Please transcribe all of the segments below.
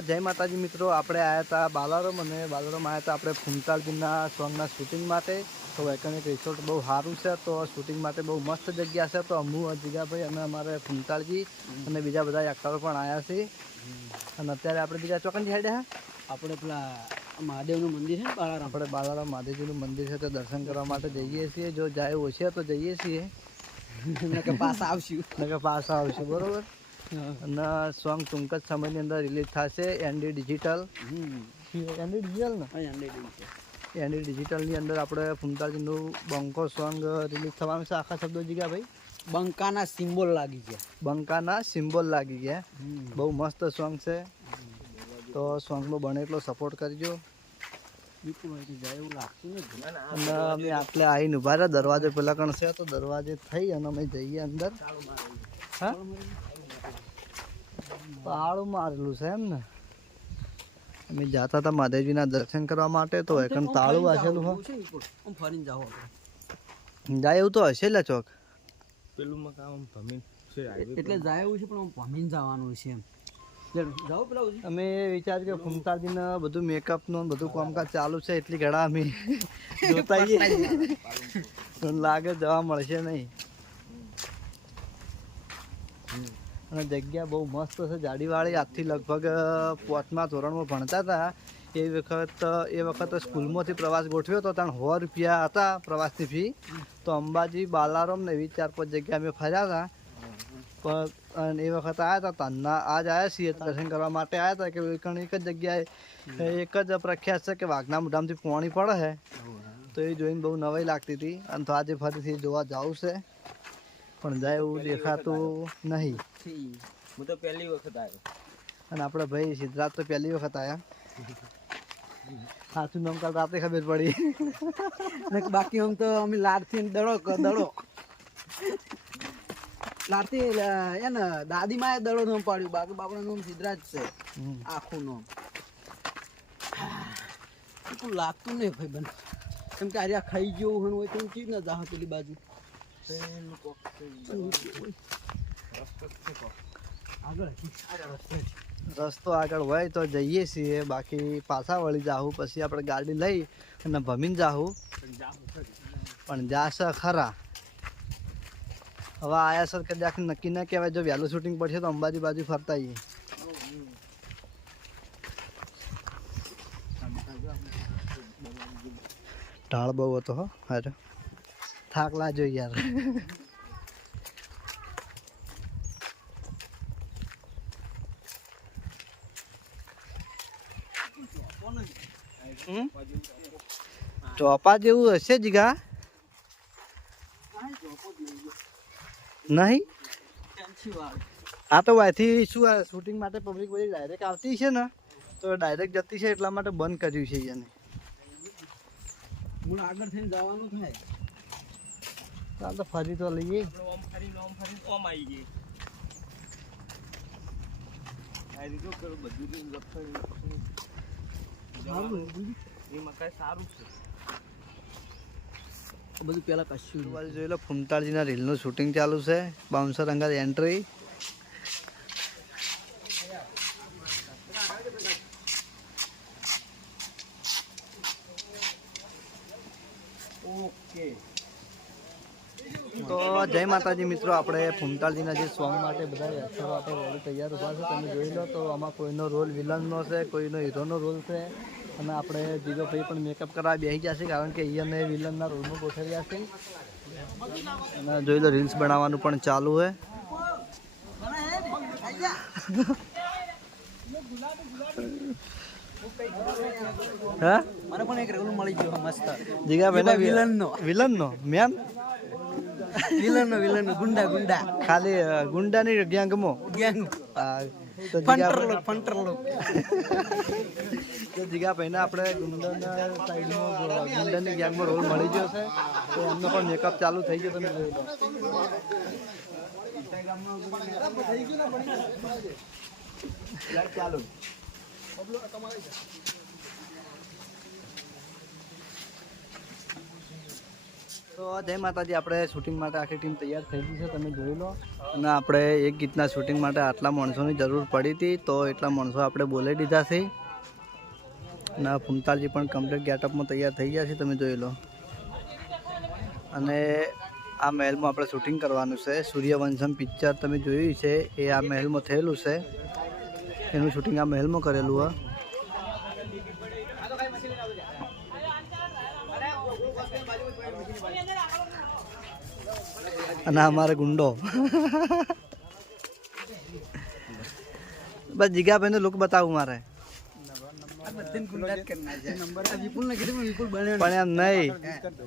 જય માતાજી મિત્રો આપણે આવ્યા હતા બાલારામ અને બાલારામ આવ્યા હતા આપણે ફૂમતાલજીના સોંગના શૂટિંગ માટે. તો વૈકણિક રિસોર્ટ બહુ સારું છે તો શૂટિંગ માટે બહુ મસ્ત જગ્યા છે. તો અમુ જીગાભાઈ અને અમારે ફૂમતાલજી અને બીજા બધા એક્ટરો પણ આવ્યા છે. અને અત્યારે આપણે બીજા ચોકન સાઈડે હા? આપણે પેલા મહાદેવનું મંદિર છે બાલારામ. આપણે બાલારામ મહાદેવજીનું મંદિર છે તો દર્શન કરવા માટે જઈએ છીએ. જો જાય ઓછે તો જઈએ છીએ. પાછા આવશું. પાછા આવશું બરોબર? અને સોંગ ટૂંક જ સમયની અંદર રિલીઝ થશે એનડી ડિજિટલ એનડી ડિજિટલ ને? એનડી ડિજિટલની અંદર આપણે ફૂમતાજીનું બંકો સોંગ રિલીઝ થવાનું છે આખા શબ્દો જગ્યા ભાઈ? બંકાના સિમ્બોલ લાગી ગયા. બંકાના સિમ્બોલ લાગી ગયા. બહુ મસ્ત સોંગ છે. તો સોંગનો બને એટલો સપોર્ટ કરજો. અને અમે આટલે આવીને ઊભા રહ્યા દરવાજો પેલા કણ છે તો દરવાજે થઈ અને અમે જઈએ અંદર. હા? તાળું મારેલું છે એમ ને? અમે જાતા હતા મહાદેવજીના દર્શન કરવા માટે તો એકણ તાળું વાસેલું હોય ફરીને જાઓ જાય એવું તો હશે લે ચોક. પેલું મકામ ભમીન છે એટલે જાય એવું છે પણ ભમીને જવાનું છે એમ. અમે વિચાર્યું કે ફૂમતાજીને બધું મેકઅપનું બધું કામકાજ ચાલુ છે એટલી ઘડા અમે જોતા લાગે જવા મળશે નહીં. અને જગ્યા બહુ મસ્ત છે. જાડીવાળી આજથી લગભગ પાંચમા ધોરણમાં ભણતા હતા. એ વખત એ વખત સ્કૂલમાંથી પ્રવાસ ગોઠવ્યો હતો ત્યાં સો રૂપિયા હતા પ્રવાસની ફી. તો અંબાજી બાલારામ ને એવી ચાર પાંચ જગ્યા અમે ફર્યા હતા. પણ અને એ વખત આવ્યા હતા તાના આજ આવ્યા છીએ દર્શન કરવા માટે આવ્યા હતા કે એક જ જગ્યાએ એક જ પ્રખ્યાત છે કે વાઘના મુઢામથી પોણી પડે છે. તો એ જોઈને બહુ નવાઈ લાગતી હતી. અને તો આજે ફરીથી જોવા જવું છે. પણ જાય એવું દેખાતું નહીં. હું તો પહેલી વખત આવ્યો. અને આપણે ભાઈ સિદ્ધરાજ તો પહેલી વખત આવ્યા સાચું નામ કાલ રાતે ખબર પડી. બાકી આમ તો અમે લાડથી દડો દડો. લાડથી લ- એને દાદી માએ દડો નામ પાડ્યું. બાકી બાપનું નામ સિદ્ધરાજ છે. આખું નામ. લાગતું નહીં ભાઈ બન. કેમ કે આર્યા ખાઈ ગયું હોય હોય તો ચીજ ના જાહ પેલી બાજુ? રસ્તે છે. રસ્તો આગળ હોય તો જઈએ છીએ. બાકી પાછા વળી જાહું, પછી આપણે ગાડી લઈ અને ભમીને જાહું. પણ જાશે ખરા. હવે આયા સર કદાચ નક્કી ના કહેવાય, જો વહેલું શૂટિંગ પડશે તો અંબાજી બાજુ ફરતા આવીએ. ઢાળ બહુ હતો હો, હારે. થાક લાજો યાર? ચોપા જેવું હશે જીગા નહીં. આ તો વાયથી શું આ શૂટિંગ માટે પબ્લિક બધી ડાયરેક્ટ આવતી છે ને, તો ડાયરેક્ટ જતી છે એટલા માટે બંધ કર્યું છે એને આગળ થઈને જવાનું થાય ચાલ તો ફરી તો લઈએ. ઓમ ફરીને ઓમ ફરીને ઓમ આવી ગઈ. આ રીતે કરું? બધું જ લપસણ સારું એ મકાઈ સારું છે. બધું પેલા કશું જોઈ લો ફૂમતાળજીના રીલનું શૂટિંગ ચાલુ છે. બાઉન્સર અંગાત એન્ટ્રી ઓકે તો જય માતાજી મિત્રો આપણે ફૂમતાળજીના જે સોંગ માટે બધા અક્ષરો આપણે રેડી તૈયાર ઊભા છે. તમે જોઈ લો તો આમાં કોઈનો રોલ વિલનનો છે કોઈનો હીરોનો રોલ છે. અને આપણે જીગોભાઈ પણ મેકઅપ કરવા બેસી જશે કારણ કે અહીંયાને વિલનના રોલમાં ગોઠવ્યા છે. અને જોઈ લો રીલ્સ બનાવવાનું પણ ચાલુ છે. હા? મને પણ એક રેલું મળી ગયું મસ્ત. જીગાભાઈ વિલનનો. વિલનનો મેન વિલન વિલન ગુંડા ગુંડા. ખાલી ગુંડા ગુંડાની ગેંગમાં. ગેંગ. તો ફંટર લોક ફંટર લોક. તો જીગાભાઈને આપણે ગુંડાના સાઈડમાં ગુંડાની ગેંગમાં રોલ મળી ગયો છે. તો એમનો પણ મેકઅપ ચાલુ થઈ ગયો તમે જોઈ લો. ચાલુ. તો જય માતાજી, આપણે શૂટિંગ માટે આખી ટીમ તૈયાર થઈ ગઈ છે, તમે જોઈ લો. અને આપણે એક ગીતના શૂટિંગ માટે આટલા માણસોની જરૂર પડી હતી, તો એટલા માણસો આપણે બોલાવી દીધા છે. અને ફૂમતાલજી પણ કમ્પ્લીટ ગેટઅપમાં તૈયાર થઈ ગયા છે, તમે જોઈ લો. અને આ મહેલમાં આપણે શૂટિંગ કરવાનું છે. સૂર્યવંશમ પિક્ચર તમે જોયું છે, એ આ મહેલમાં થયેલું છે. એનું શૂટિંગ આ મહેલમાં કરેલું હોય. અને અમારે ગુંડો. બસ જીગાભાઈ નું લુક બતાવું મારે. પણ એમ નહીં,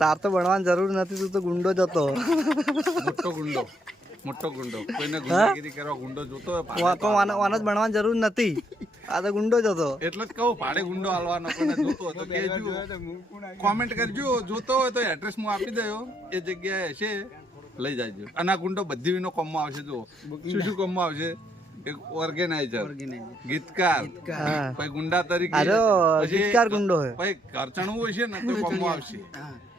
તાર તો ભણવાની જરૂર નથી, તું તો ગુંડો જ હતો. ગુંડો. મોટો ગુંડો. કોઈને ગુંડાગીરી કરવા ગુંડો જોતો હોય તો વાને જ ભણવાની જરૂર નથી. આ તો ગુંડો જ હતો. એટલે જ કહું ભાડે ગુંડો હાલવાનો કોઈને જોતો હોય તો કહેજો. કોમેન્ટ કરજો જોતો હોય તો એડ્રેસ હું આપી દયો એ જગ્યાએ છે. લઈ જાજો. અને આ ગુંડો બધી વિનો કોમમાં આવશે જો શું શું કોમમાં આવશે? એક ઓર્ગેનાઇઝર ગીતકાર. પછી ગુંડા તરીકે અરે ગીતકાર ગુંડો હોય. પછી ઘરચણવું હોય છે ને તો કોમમાં આવશે.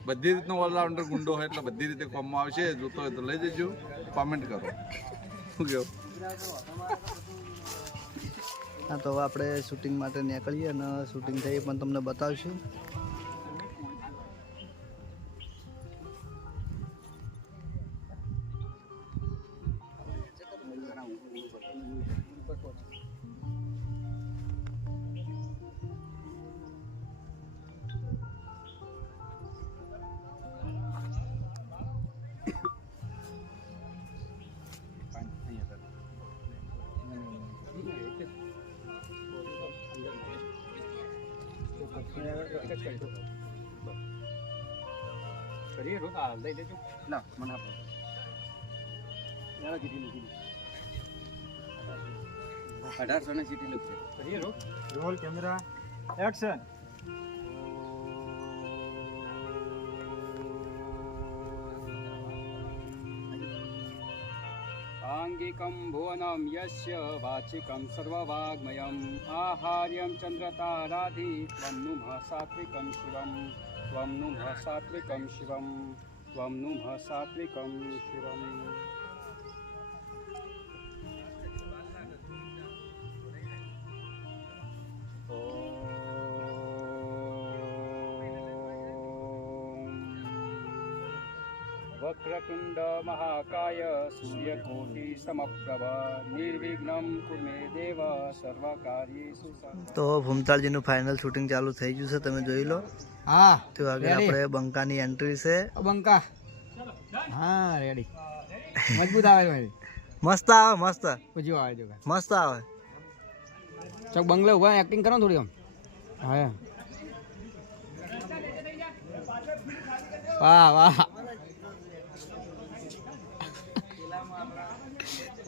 બધી રીતનો ઓલરાઉન્ડર ગુંડો હોય એટલે બધી રીતે કોમમાં આવશે. જોતો હોય તો લઈ જજો. કોમેન્ટ કરો. શું હા, તો આપણે શૂટિંગ માટે નીકળીએ અને શૂટિંગ થઈ પણ તમને બતાવશું. અઢારસો ને સિટી લુક છે રોલ કેમેરા એક્શન આંગિકમ ભુવનમ યસ્ય વાચિકમ સર્વવાગ્મયમ આહાર્યમ ચંદ્રતારાધિ ત્વમ નુમ સાત્વિકમ શિવમ ત્વમ નુમ સાત્વિકમ શિવમ ત્વમ નુમ સાત્વિકમ શિવમ વક્રતુંડ મહાકાય સૂર્યકોટિસમપ્રભ નિર્વિઘ્નમ કુમે દેવ સર્વકાર્યેષુ તો ભૂમતાલજીનું ફાઇનલ શૂટિંગ ચાલુ થઈ ગયું છે તમે જોઈ લો. હા તો આગળ આપણે બંકાની એન્ટ્રી છે. બંકા. હા રેડી મજબૂત આવે મારી મસ્ત આવે મસ્ત. પૂજ્યું આવે જો મસ્ત આવે. ચોક બંગલે ઊભા એક્ટિંગ કરો થોડી આમ. હા વાહ વાહ.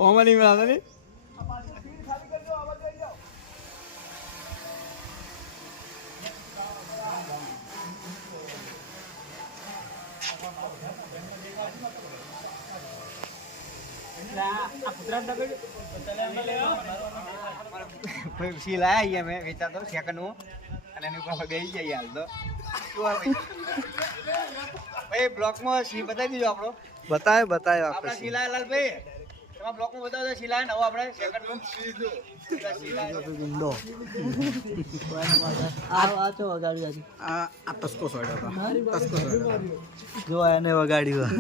ઓમાં નહીં મળાતા નહીં સી લાયા અહીંયા મેં વેચાતો સેકન્ડમાં અને એની ઉપર બેસી જઈએ હાલ તો. ભાઈ બ્લોકમાં સી બતાવી દીધો આપણો. બતાવ્યો બતાવ્યો આપણે આપણે શીલા લાલભાઈ તમારા બ્લોકમાં બતાવો તો નવો આપણે આ આ તો વગાડી આજે. આ આ તસ્કો સોડ્યો હતો. જો એને વગાડ્યું.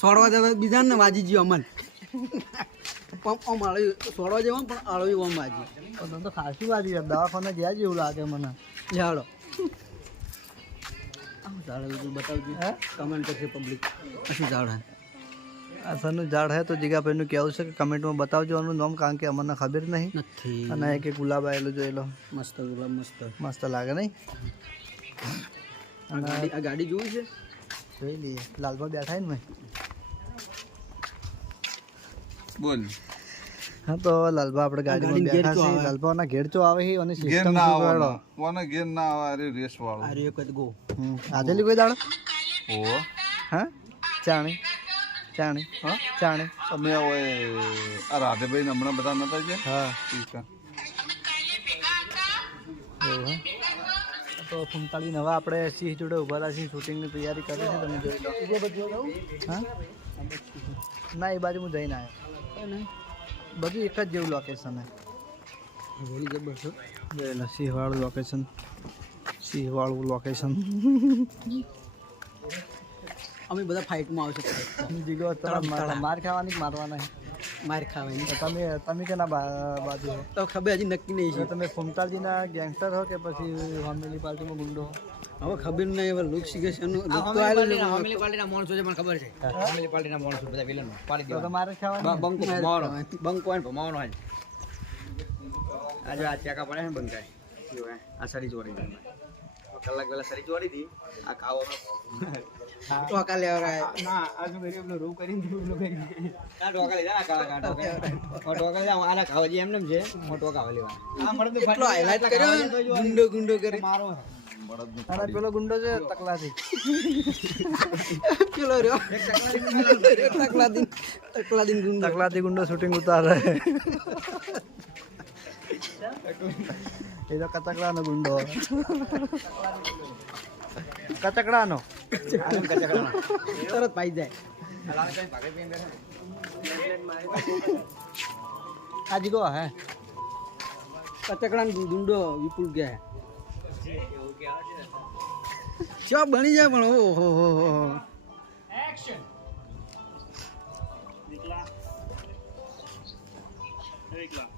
સોડવા જતા બીજા ને વાજી ગયો અમન આળવી સોડવા જવા પણ આળવી ઓમ વાજી. તો ખાસી વાજી દવાખાને ગયા જેવું લાગે મને. ઝાડો. ઝાડ બતાવજો. હે? કમેન્ટ કરશે પબ્લિક શું ઝાડ હે? આ ઝાડ હે તો જીગાભાઈનું કહેવું છે કે કમેન્ટમાં બતાવજો એનું નામ કારણ કે અમને ખબર નહીં. નથી. અને એક ગુલાબ આવેલો જોયેલો. મસ્ત ગુલાબ મસ્ત. મસ્ત લાગે નહીં? આ ગાડી આ ગાડી જોઈ છે? જોઈ લઈએ. લાલબા બેઠા ને મેં બોલ. હા તો લાલબા આપણે ગાડીમાં બેઠા ચો છીએ. આવે. ઘેર ચો આવે છે અને સિસ્ટમ ના શું કરો? ઘેર ના આવે? અરે રેસ વાળો અરે એક કદ ગો. આજેલી કોઈ દાડો? ઓ. હા? ચાણી? ચાણી હા ચાણી અમે હવે આ રાધેભાઈ હમણાં બધા નતા છે હા. ઠીક છે. એવું તો તો ફૂમતાળી નવા આપણે સિંહ જોડે ઊભા રહ્યા છીએ શૂટિંગની તૈયારી કરે છે તમે જોઈ લો. હા? ના એ બાજુ હું જઈને આવ્યો. બધું એક જ જેવું લોકેશન છે. સિંહવાળું લોકેશન સિંહવાળું લોકેશન અમે બધા ફાઇટમાં આવશે. જીગો માર- માર ખાવાની મારવાના? માર ખાવાની. તમે તમે કેના બાજુ તો ખબર હજી નક્કી નહીં છે. તમે ફૂમતાળજીના ગેંગસ્ટર હો કે પછી ફેમિલી પાર્ટીમાં ગુંડો હો? હવે ખબર નહીં હવે લુક શીખે છે. તો આવેલું છે. ફેમિલી પાર્ટીના માણસો છે મને ખબર છે. ફેમિલી પાર્ટીના માણસો બધા વિલન પાડી તો તમારે ખાવાની? બંકો ભમાવાનો બંકો હોય ભમાવાનો હોય આજે આ ચેકા પડે ને બંકાય આ સરી ચોરી કલાક પહેલા સરી ચોરી હતી. આ ખાવો ટોકા લેવરાય ના આ શું કર્યું પેલું રૂ કરીને પેલું કરી આ ટોકા લીધા આ કાળા કાળા ટોકા. ટોકા લીધા આના ખાવા એમને છે. મો ટોકા લેવા. આ મળે એટલો હાઈલાઈટ કર્યો ગુંડો ગુંડો કરી. મારો અને પેલો ગુંડો છે તકલાથી. પેલો રહ્યો. ટકલા દિન ગુંડો તકલાથી ગુંડો. શૂટિંગ ઉતારે. એ તો કચકડાનો ગુંડો કચકડાનો તરત પાઈ જાય આજ ગો હે કચકડા ગુંડો વિપુલ ગયા ચા બની જાય પણ ઓહો હો હો એક્શન નીકળા દીકલા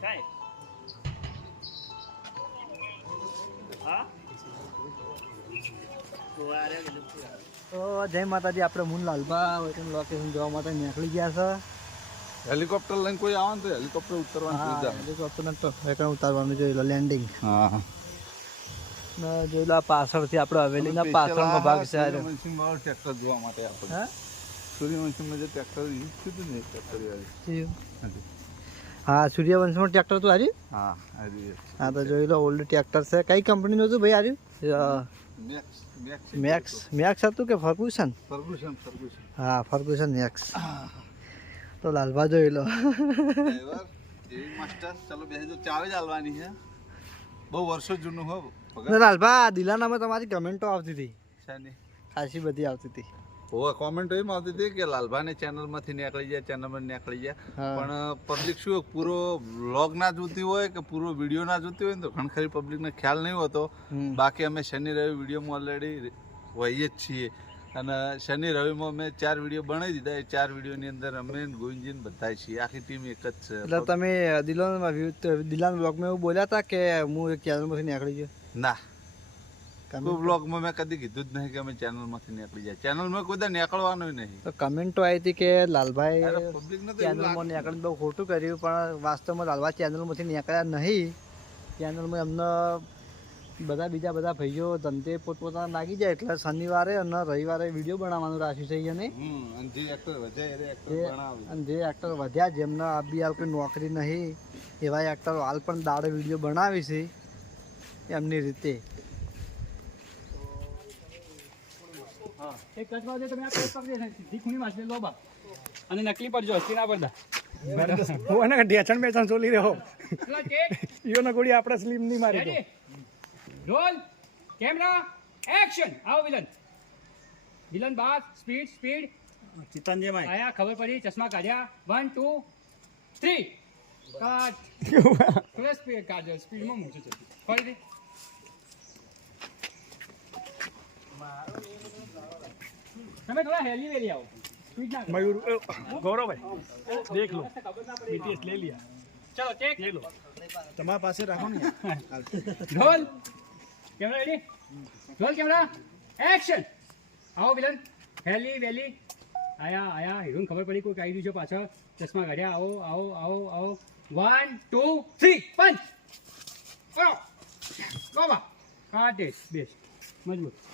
તો? તો જય માતાજી આપણે મુન લાલબા લોકેશન જોવા માટે નીકળી ગયા છે. હેલિકોપ્ટર લઈને કોઈ આવે ને તો હેલિકોપ્ટર ઉતરવાની તો એકણ ઉતારવાનું જોઈ લો લેન્ડિંગ હા. ને જોઈ પાછળથી આપણે હવેલીના પાછળનો ભાગ છે. ટ્રેક્ટર જોવા માટે આપણે. સૂર્યવંશીમાં જે ટ્રેક્ટર યુઝ થયું ને ટ્રેક્ટર શું? હા સૂર્યવંશમાં ટ્રેક્ટર તો હાર્યું હા હા તો જોઈ લો ઓલ્ડ ટ્રેક્ટર છે. કઈ કંપનીનું હતું ભાઈ હાર્યું મેક્સ મેક્સ હતું કે? ફર્ગુસન ફર્ગુસન ફર્ગુસન હા ફર્ગુસન મેક્સ તો લાલભા જોઈ લો. બહુ વર્ષો જૂનું હો લાલભા દિલાનામાં તમારી કમેન્ટો આવતી હતી. ખાસી બધી આવતી હતી. હોવે કોમેન્ટ એમ આવતી હતી કે લાલભાને ચેનલમાંથી નીકળી જાય ચેનલમાં નીકળી જાય પણ પબ્લિક શું પૂરો વ્લોગ ના જોતી હોય કે પૂરો વીડિયો ના જોતી હોય ને તો ઘણખરી પબ્લિકને ખ્યાલ નહીં હોતો. બાકી અમે શનિ રવિ વિડીયોમાં ઓલરેડી હોઈએ જ છીએ. અને શનિ રવિમાં અમે ચાર વીડિયો બનાવી દીધા. એ ચાર વિડીયોની અંદર અમે ગોવિંદજીને બધા છીએ. આખી ટીમ એક જ છે. એટલે તમે દિલાન દિલાન બ્લોગમાં એવું બોલ્યા હતા કે હું એક ચેનલમાંથી નીકળી ગયો? ના. કોઈ બ્લોગમાં મેં કદી કીધું જ નહીં કે અમે ચેનલમાંથી નીકળી જાય. ચેનલમાં કોઈ નીકળવાનું નહીં. તો કમેન્ટો આવી હતી કે લાલભાઈ ચેનલમાં નીકળીને બહુ ખોટું કર્યું પણ વાસ્તવમાં લાલભાઈ ચેનલમાંથી નીકળ્યા નહીં. ચેનલમાં એમને બધા બીજા બધા ભાઈઓ ધંધે પોતપોતાના લાગી જાય એટલે શનિવારે અને રવિવારે વીડિયો બનાવવાનું રાખ્યું છે અહીંયા હમ, અને જે actor વધે એ actor એ બનાવે. અને જે એક્ટર વધ્યા જેમને આ બી હાલ કોઈ નોકરી નહીં એવા એક્ટરો હાલ પણ દાડે વીડિયો બનાવી છે એમની રીતે. એક કચવા દે તમે આ પેટ પકડી છે સીધી ખૂણી માં છે લોબા અને નકલી પડજો હસ્તી ના પડતા હું એને ઢેચણ બેચણ ચોલી રહ્યો. ચલો ટેક ગોળી આપણે સ્લીમ નહીં મારી તો. રોલ કેમેરા એક્શન આવો વિલન. વિલન બાદ સ્પીડ સ્પીડ ચિતનજી માય આયા ખબર પડી ચશ્મા કાઢ્યા. વન ટુ થ્રી કાટ થોડા સ્પીડ સ્પીડમાં મૂકજો. છે ફરીથી. તમે થોડા હેલી વેલી આવો. મયુર ગૌરવભાઈ દેખ લો બીટીએસ લઈ લિયા ચલો ચેક લઈ લો તમારા પાસે રાખો ને ઢોલ કેમેરા રેડી ઢોલ કેમેરા એક્શન આવો વિલન હેલી વેલી આયા આયા હીરોને ખબર પડી કોઈ આવી રહ્યું છે પાછળ ચશ્મા કાઢ્યા આવો આવો આવો આવો વન ટુ થ્રી પંચ ગોવા કાટ ઇટ બેસ મજબૂત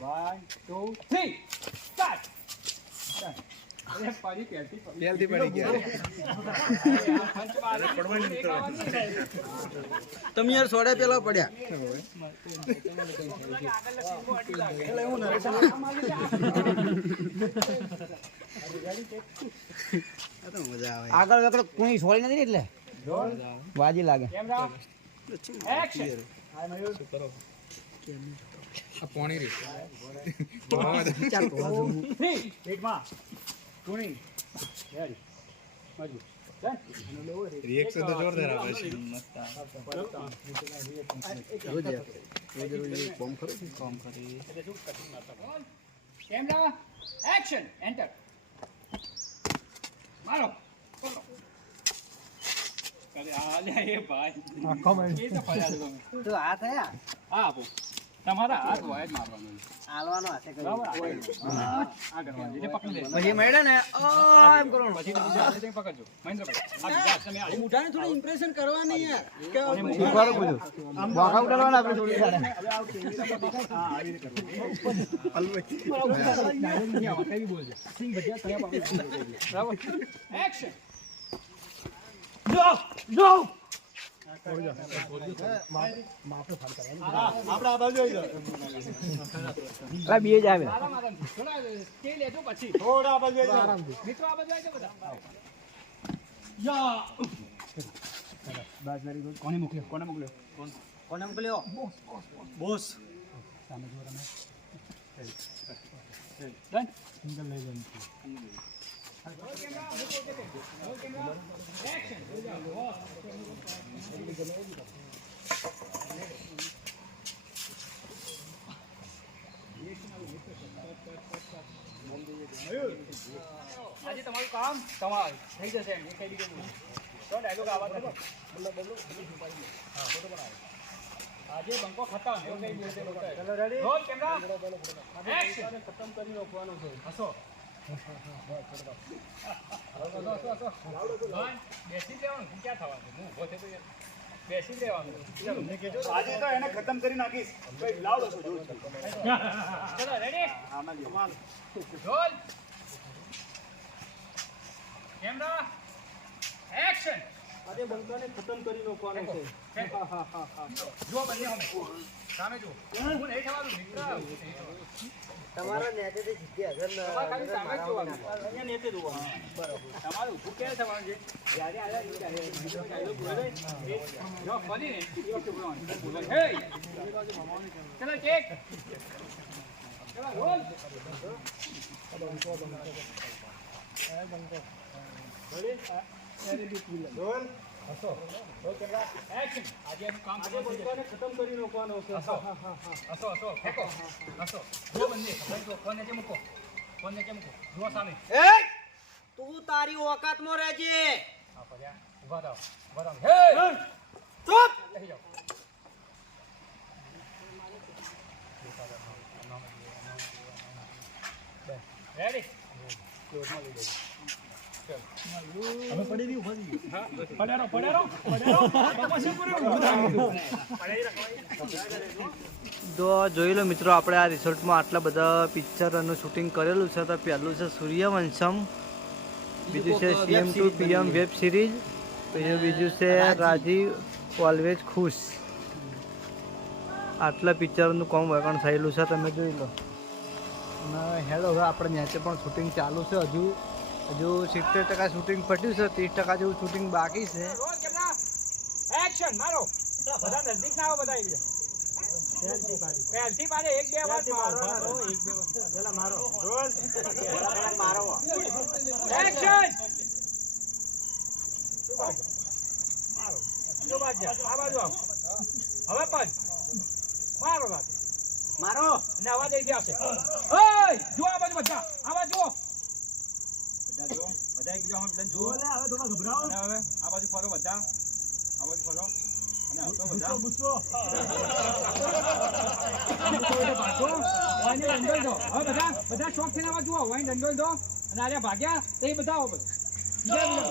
વન ટુ થ્રી સ્ટાર્ટ પાડી ગયા. તમે યાર સોડા પેલા પડ્યા. આગળ આગળ કોઈ સોળી નથી એટલે? વાજી લાગે. Camera ready. મજબૂત રિએક્શન તો જોરદાર આવે છે. કેમેરા એક્શન એન્ટર મારો અરે આ લે ભાઈ તો આ થયા? હા આપો. તમારા હાથ. હોય જ મારવાનો હાલવાનો હાથે કરી. આ કરવાનું. એટલે પકડી લે. પછી મળે ને? એમ કરવાનું. પછી બીજા પકડજો. મહેન્દ્રભાઈ આ તમે આ મુઠાને થોડી ઇમ્પ્રેશન કરવાની યાર બધું. ઉડાડવાના આપણે થોડી આવે મિત્રો કોને મોકલ્યો કોને મોકલ્યો કોને મોકલ્યો બોસ સામે જો તમે સિંગલ લઈ લો આજે તમારું કામ તમારું. થઈ જશે એમ. કઈ બી કેવું તો ડાયલોગ આવા નથી આજે બંકો ખતમ. એવું કઈ દિવસે રેડી રોલ કેમેરા ખતમ કરી નાખવાનો છે હસો. બેસી જ આજે તો એને ખતમ કરી નાખીશ. છો જોઉં છું. ચલો રેડી રોલ. કેમેરા. એક્શન આજે બંકાને ખતમ કરી નાખવાનો છે. જો બંને સામે જો હું નહીં થવાનું મિત્ર. તમારા જીતી તમારે ખાલી સામે જોવાનું. અહીંયા નેતે જોવાનું. તમારે ઊભું ક્યારે થવાનું છે? જ્યારે આવ્યા ત્યારે મિત્રો ડાયલોગ બોલે જો ફરી ને એ વખતે બોલવાનું બોલે હે! ચલો કેક ચલો રોલ ખતમ કરી નાખવાનો છે હસો હસો ફેંકો હસો જો બંને ભાઈ કોને નીચે મૂકો ફોન નીચે મૂકો સામે તું તારી ઓકાતમાં રહેજે હા પડ્યા ઊભા લઈ જાઓ રેડી પડ્યારો પડ્યારો તો જોઈ લો મિત્રો આપણે આ રિસોર્ટમાં આટલા બધા પિક્ચરનું શૂટિંગ કરેલું છે. તો પહેલું છે સૂર્યવંશમ બીજું છે CM to PM web series બીજું બીજું છે રાજીવ. ઓલવેઝ ખુશ. આટલા પિક્ચરનું કોમ વગણ થયેલું છે તમે જોઈ લો. અને હેડ હવે આપણે ન્યાચે પણ શૂટિંગ ચાલુ છે. હજુ હજુ સિત્તેર ટકા શૂટિંગ પટ્યું છે ત્રીસ ટકા જેવું શૂટિંગ બાકી છે. એક્શન મારો. બધા નજદીક ના આવો બધા પહેલથી મારે એક બે વાર મારો એક બે વાર મારો. રોલ મારો. એક્શન આ બાજુ આવો. હવે પણ મારો મારો. અને અવાજ અહીંથી આવશે. ઓય! જો આ બાજુ બધા. આ બાજુ જુઓ બધા જુઓ. બધા એકબીજા સામે બધા જુઓ. હવે થોડા ગભરાવો અને હવે આ બાજુ ફરો બધા. આ બાજુ ફરો. અને હસો બધા. ગુસ્સો વાઈને દંડોઈ દો હવે બધા બધા શોખ થઈને આવા. જુઓ વાઈન દંડોઈ દો. અને આર્યા ભાગ્યા તો એ બધા. આવો બધા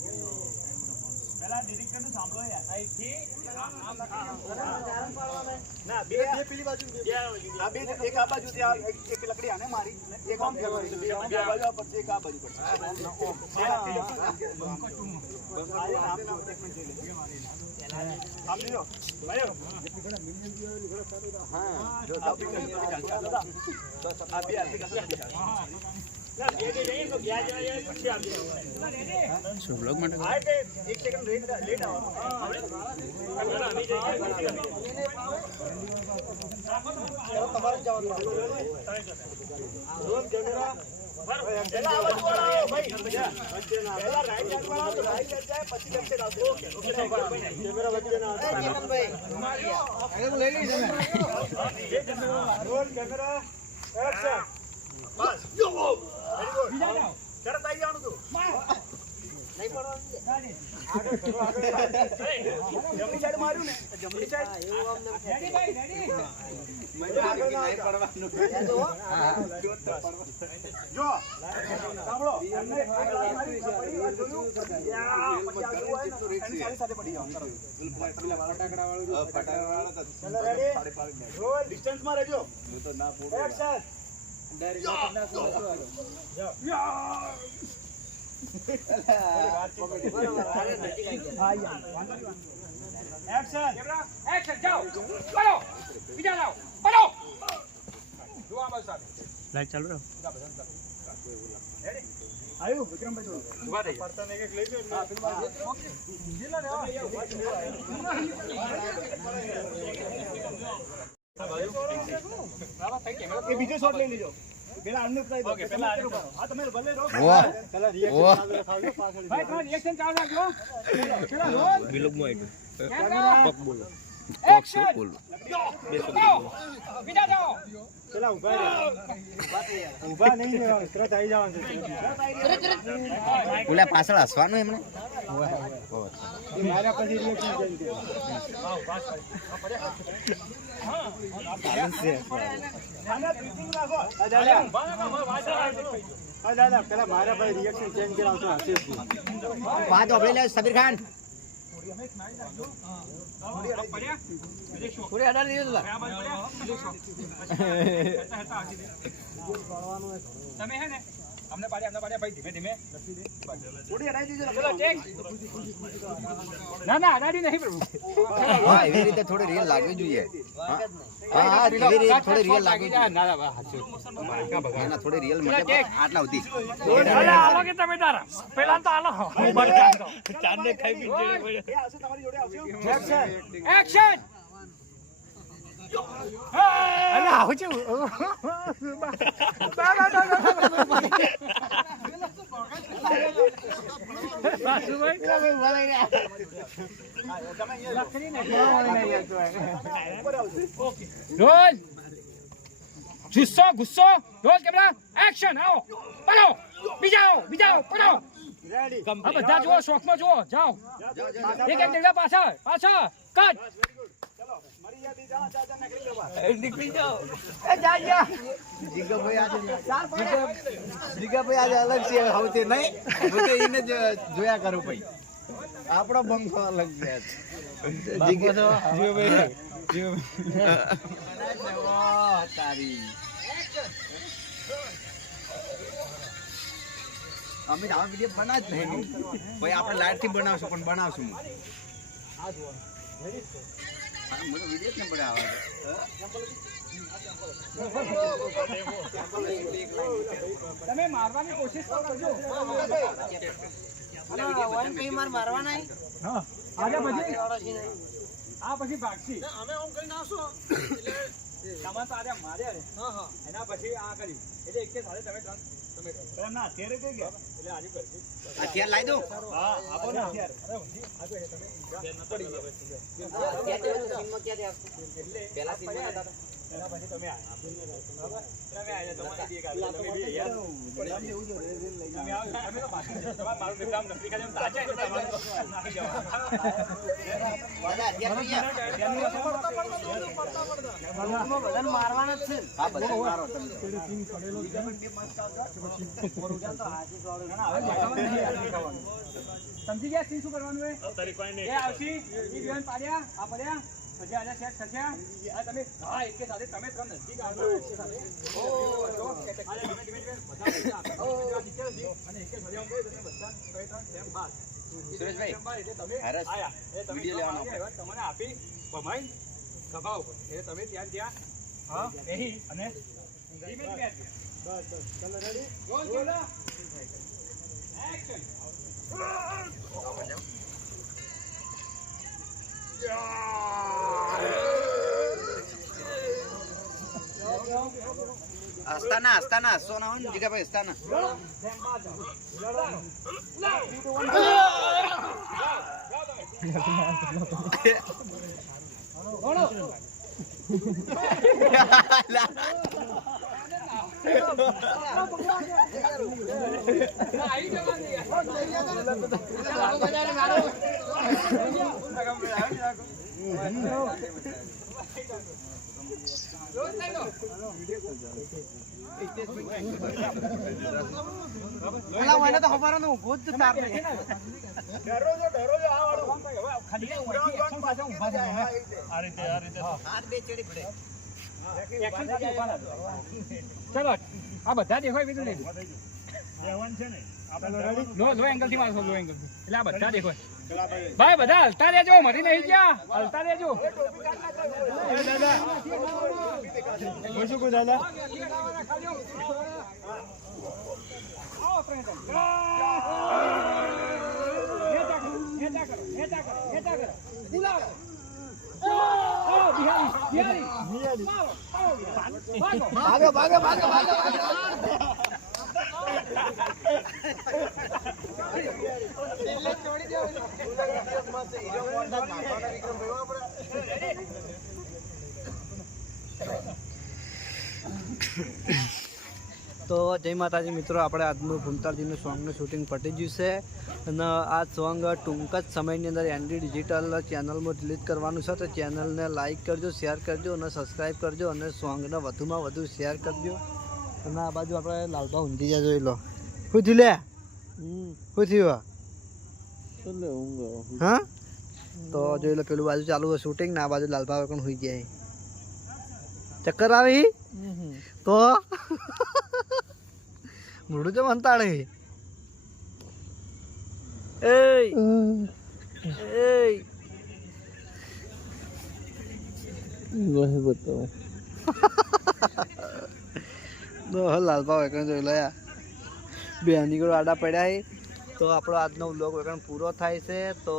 પેલા ડિરેક્ટરનું સાંભળો યાર ના બે બે પેલી બાજુ આ બે એક આ બાજુ થી આ એક લકડી આને મારી એક આમ ફેરવાઈ બે બાજુ આ પડશે એક આ બાજુ પડશે. આમ લીધો. હા, આ બે દાદા. બ્લોગ માટે? નથી ચાલતું. વાળો. હા, બાજુ વાળા રાઈટ સાઈડ વાળા આવો, તો ના જમણી ના ને, જવાનું. ચલો, સાથે આવ્યું વિક્રમભાઈ જોડે ઊભા થઈ જાઓ. એ બીજો શોટ લઈ લેજો. પેલા અન્નુ ટ્રાય દો. પેલા હા તમે ભલે રહો. ભાઈ તમારું રિએક્શન ચાલુ રાખજો. પેલા રોલ કેમેરા. એક્શન જાઓ. બીજા જાઓ. પેલા રહે. નહીં રહેવાનું તરત આવી જવાનું છે. ઓલા પાછળ હસવાનું એમને? પછી રિએક્શન વાત ઓબળી લે સબીર ખાન થોડી અડાડી દીધું તમે હે. ને અમને પાડ્યા અમને પાડ્યા ભાઈ ધીમે ધીમે. થોડી હટાવી દીજો ચલો ના ના અડાડી નહીં પ્રભુ. હા એવી રીતે થોડી રીલ લાગવી જોઈએ. હા હા એવી રીતે થોડી રીલ લાગવી જોઈએ. ના ના હાચું ના, ના, થોડી રીલ મતલબ આટલા ઉધી અરે આલો કે તમે તારા પેલા તો આલો હું ચાંદને ખાઈ પી એ આવશે તમારી જોડે આવશે એક્શન એક્શન અરે આવું છે રોલ ગુસ્સો ગુસ્સો રોલ કેમેરા એક્શન આવો પડો બીજા આવો બીજા આવો પડો રેડી આ બધા જુઓ શોખમાં જુઓ જાઓ એક એક પાછળ પાછળ કટ નીકળી આજે અલગ છે સૌથી નહીં હું તો એને જ જોયા કરું ભાઈ, આપણો બંકો અલગ છે નહીં આપણે લાઈટથી બનાવશું, પણ બનાવશું. હું તમે મારવાની કોશિશ તો કરજો હા? આજે પછી. આ પછી ભાગશી. સામાન તો આજે માર્યા ને એના પછી આ કરી. એટલે એક કે સાથે તમે ત્રણ ના અત્યારે કઈ ગયા એટલે આજે કરશું લાવી દઉં હા આપો ને અત્યારે અરે પડી ગયા. એટલે પેલા. એના પછી તમે બરાબર? તમે આયા, તમારી બી એક તમે બી યાર. તમે આવો, તમે તો પાછું છે. તમારે મારું બેટા આમ નકલી ખાલી આમ તાજે એટલે તમારે તો નાખી સમજી ગયા સિંહ શું કરવાનું હોય એ આવશી. ઈ બેન પાડ્યા આ પડ્યા. પછી આજે સેટ થશે આ તમે હા એક સાથે તમે ત્રણ નજીક આવજો સાથે. ઓ જો આજે ધીમે ધીમે ધીમે બધા પૈસા નીચે અને એક જ મજા તમે બધા બે ત્રણ સેમ. સુરેશભાઈ, તમે આયા. તમે વીડિયો તમને આપી ભમાઈ કપાવ ઉપર એટલે તમે ત્યાં ત્યાં હા અને ધીમે ધીમે આવજો. રોલ જોડા. Action. હસતાના હસતાના હસતો ના હોય ને જીગાભાઈ હસતાના Action સાથે ઊભા રહેજો. ચલો આ બધા દેખાય બીજું નહીં. લો લો એંગલથી મારશો લો એંગલથી. એટલે આ બધા દેખાય. ભાઈ બધા હલતા રહેજો મરી નહીં ગયા. હલતા રહેજો. તો જય માતાજી મિત્રો, આપણે આજનું ભૂમતાલજીનું સોંગનું શૂટિંગ પતી ગયું છે. અને આ સોંગ ટૂંક જ સમયની અંદર એનડી ડિજિટલ ચેનલમાં રિલીઝ કરવાનું છે. તો ચેનલને લાઇક કરજો શેર કરજો અને સબસ્ક્રાઈબ કરજો અને સોંગને વધુમાં વધુ શેર કરજો. અને આ બાજુ આપણે લાલભા ઊંધી જોઈ લો. શું થયું લે? શું થયું? હા? તો જોઈ લો પેલું બાજુ ચાલુ હોય શૂટિંગ ને આ બાજુ લાલભા પણ હોઈ જાય ચક્કર આવી? તો? મૂળું તો મંતાળે એ એ તો લાલપા વેકણ જોઈ લો યાર. બે નીકળો આડા પડ્યા તો આપણો આજનો બ્લોગ વેકણ પૂરો થાય છે. તો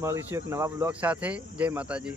મળીશું એક નવા બ્લોગ સાથે. જય માતાજી.